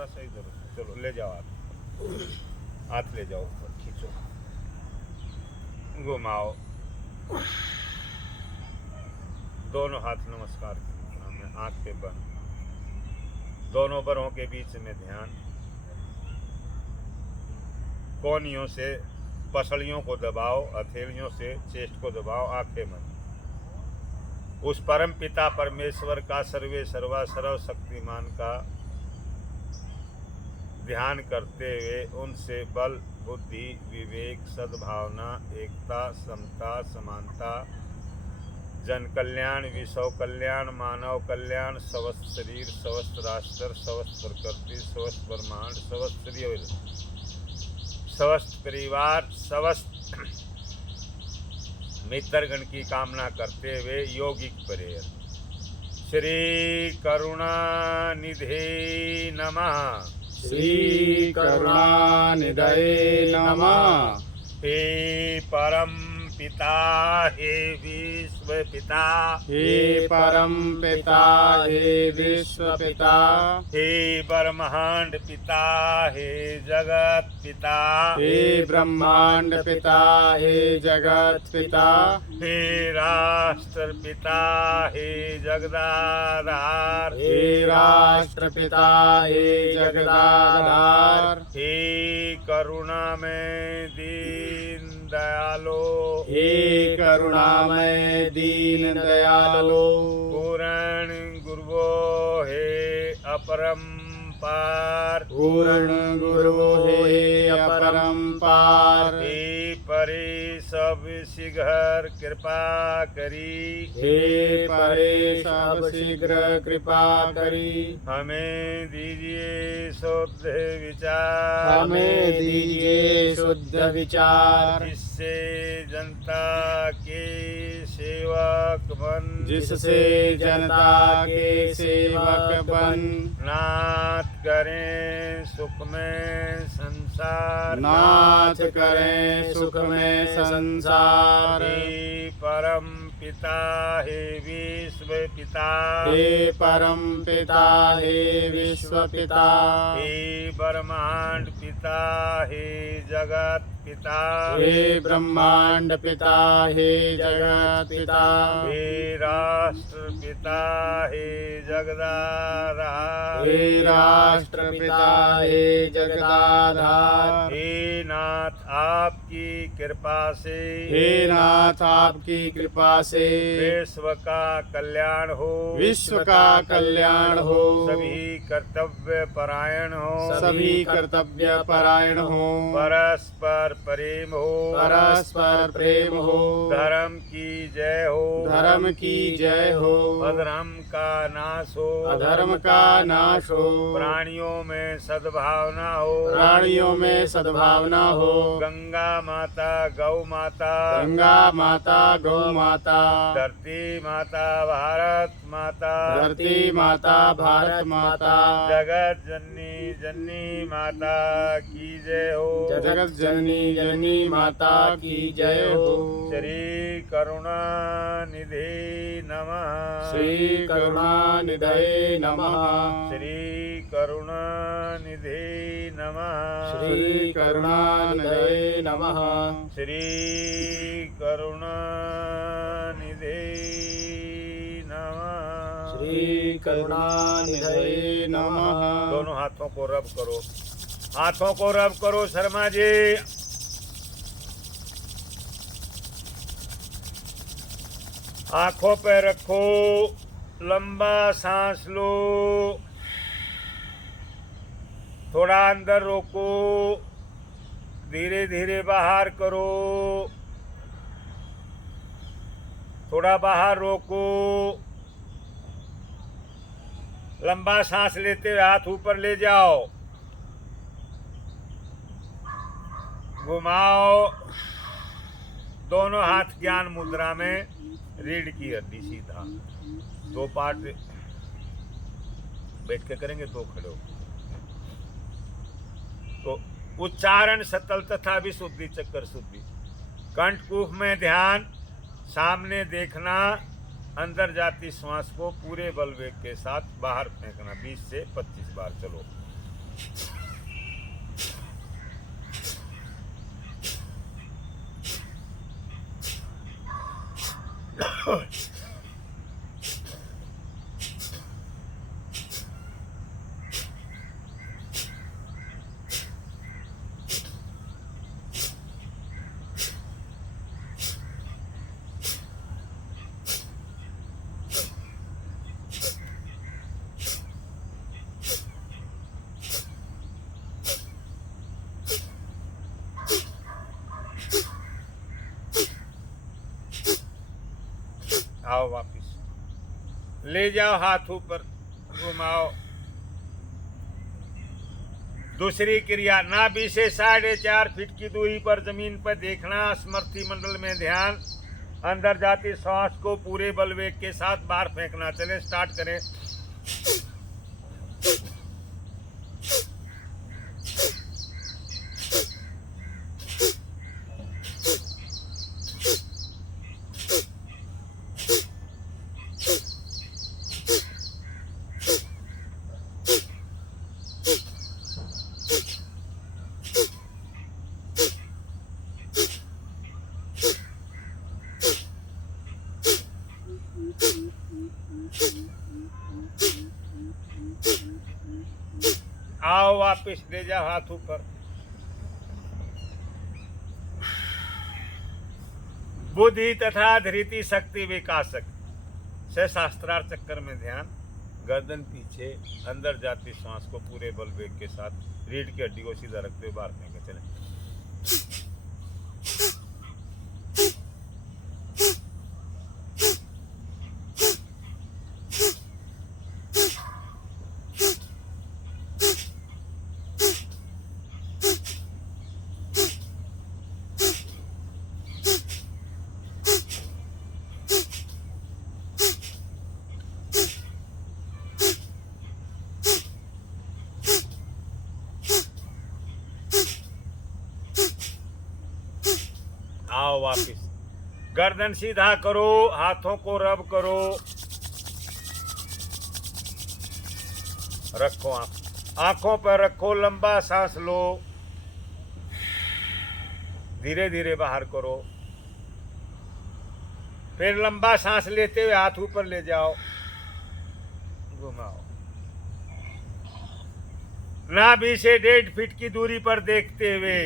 थोड़ा सा इधर, चलो ले जाओ हाथ ले जाओ ऊपर, खींचो, घुमाओ, दोनों हाथ नमस्कार की मुद्रा में, आंखें बंद, दोनों बरों के बीच में ध्यान, कोहनियों से पसलियों को दबाओ, हथेलियों से चेस्ट को दबाओ, आंखें बंद। उस परम पिता परमेश्वर का, सर्वे सर्वा सर्व शक्तिमान का ध्यान करते हुए उनसे बल, बुद्धि, विवेक, सद्भावना, एकता, समता, समानता, जन कल्याण, विश्व कल्याण, मानव कल्याण, स्वस्थ शरीर, स्वस्थ राष्ट्र, स्वस्थ प्रकृति, स्वस्थ ब्रह्मांड, स्वस्थ शरीर, स्वस्थ परिवार, स्वस्थ मित्रगण की कामना करते हुए यौगिक प्रेयर। श्री करुणा निधे नमः। श्री करुणानिधये नमः। हे परम पिता, हे विश्व पिता, हे परम पिता, हे विश्व पिता, हे ब्रह्मांड पिता, हे जगत पिता, हे ब्रह्मांड पिता, हे जगत पिता, हे राष्ट्र पिता, हे जगदाधार, हे राष्ट्र पिता, हे जगदाधार, हे करुणामय दीन दयालो, हे करुणामय दीन दयालो, पूर्ण गुरुवो, हे अपरंपार, पूर्ण गुरु हे अपरंपार, हे परे सब शीघ्र कृपा करी, हे परे सब शीघ्र कृपा करी, हमें दीजिए शुद्ध विचार, हमें दीजिए शुद्ध विचार, जिससे जनता के सेवक बन, जिससे जनता के सेवक बन, नाथ करें सुख में संसार, नाथ करें सुख में संसार, हे परम पिता, हे विश्व पिता, हे परम पिता, हे विश्व पिता, हे ब्रह्मांड पिता, हे जगत पिता, हे ब्रह्मांड पिता, हे जगत पिता, हे राष्ट्र पिता, हे जगदाधार, हे राष्ट्र पिता, हे जगदाधार, हे नाथ आपकी कृपा से, हे नाथ आपकी कृपा से विश्व का कल्याण हो, विश्व का कल्याण हो, सभी कर्तव्य परायण हो, सभी कर्तव्य परायण हो, परस्पर प्रेम हो, परस्पर प्रेम हो, धर्म की जय हो, धर्म की जय हो, अधर्म का नाश हो, अधर्म का नाश हो, प्राणियों में सद्भावना हो, प्राणियों में सद्भावना हो, गंगा माता, गौ माता, गंगा माता, गौ माता, धरती माता, भारत माता, धरती माता, भारत माता, जगत जननी जननी माता की जय हो, जगत जननी जननी माता की जय हो। श्री करुणा निधे नमः। श्री करुणानिधये नमः। श्री करुणा निधे नमः। श्री करुणानिधये नमः। श्री करुणा निधे नमः। श्री करुणानिधये नमः। दोनों हाथों को रब करो, हाथों को रब करो शर्मा जी। आंखों पे रखो, लंबा सांस लो, थोड़ा अंदर रोको, धीरे धीरे बाहर करो, थोड़ा बाहर रोको, लंबा सांस लेते हुए हाथ ऊपर ले जाओ, घुमाओ, दोनों हाथ ज्ञान मुद्रा में, रीढ़ की हड्डी सीधा, दो पार्ट बैठ के करेंगे, दो खड़े हो। तो उच्चारण सतल तथा विशुद्धि, चक्कर शुद्धि, कंठकूप में ध्यान, सामने देखना, अंदर जाती श्वास को पूरे बल वेग के साथ बाहर फेंकना 20 से 25 बार। चलो आओ वापिस, ले जाओ हाथ ऊपर, घुमाओ। दूसरी क्रिया, नाभि से 4.5 फीट की दूरी पर जमीन पर देखना, स्मृति मंडल में ध्यान, अंदर जाती सांस को पूरे बल वेग के साथ बाहर फेंकना। चले स्टार्ट करें। आओ वापिस, ले जाओ हाथ ऊपर। बुद्धि तथा धृति शक्ति विकासक से शास्त्रार्थ चक्कर में ध्यान, गर्दन पीछे, अंदर जाती सांस को पूरे बल वेग के साथ रीढ़ की हड्डी को सीधा रखते हुए बाहर फेंके। चले। आओ वापिस, गर्दन सीधा करो, हाथों को रब करो, रखो आंखों पर रखो, लंबा सांस लो, धीरे धीरे बाहर करो। फिर लंबा सांस लेते हुए हाथ ऊपर ले जाओ, घुमाओ। नाभि से 1.5 फीट की दूरी पर देखते हुए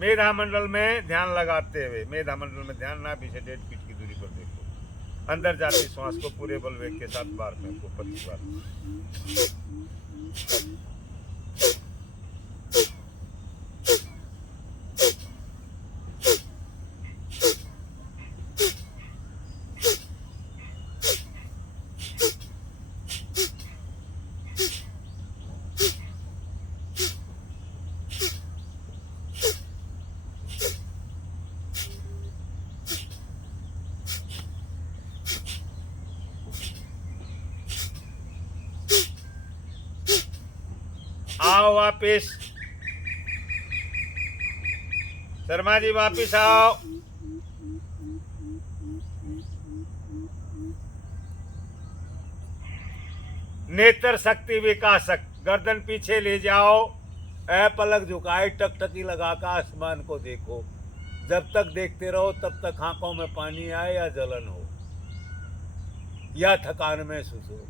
मेधा मंडल में ध्यान लगाते हुए, मेधा मंडल में ध्यान, नाभि से 1.5 फीट की दूरी पर देखो, अंदर जाती श्वास को पूरे बल वेग के साथ बाहर फेंको 25 बार। आओ वापिस, शर्मा जी वापिस आओ। नेत्र शक्ति विकासक, गर्दन पीछे ले जाओ, ऐ पलक झुकाए, टकटकी लगाकर आसमान को देखो। जब तक देखते रहो तब तक आंखों में पानी आए या जलन हो या थकान महसूस हो।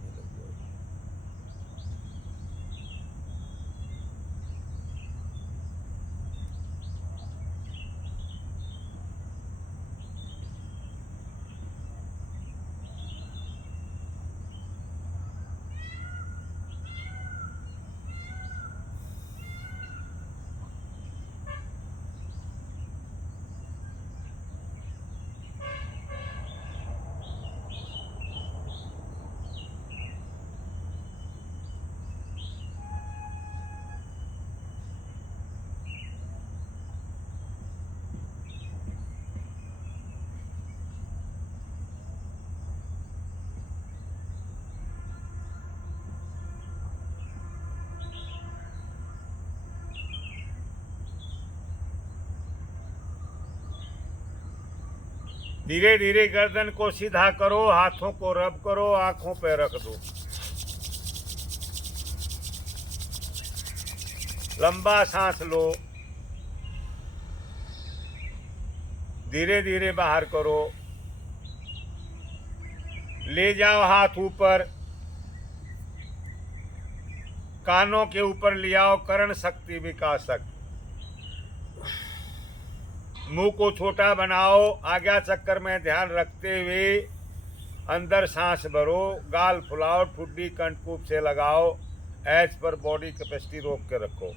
धीरे धीरे गर्दन को सीधा करो, हाथों को रब करो, आंखों पे रख दो। लंबा सांस लो, धीरे धीरे बाहर करो। ले जाओ हाथ ऊपर, कानों के ऊपर ले आओ कर्ण शक्ति विकासक। मुंह को छोटा बनाओ, आज्ञा चक्कर में ध्यान रखते हुए अंदर सांस भरो। गाल फुलाओ, ठुड्डी कंठकूप से लगाओ। एज पर बॉडी कैपेसिटी रोक के रखो।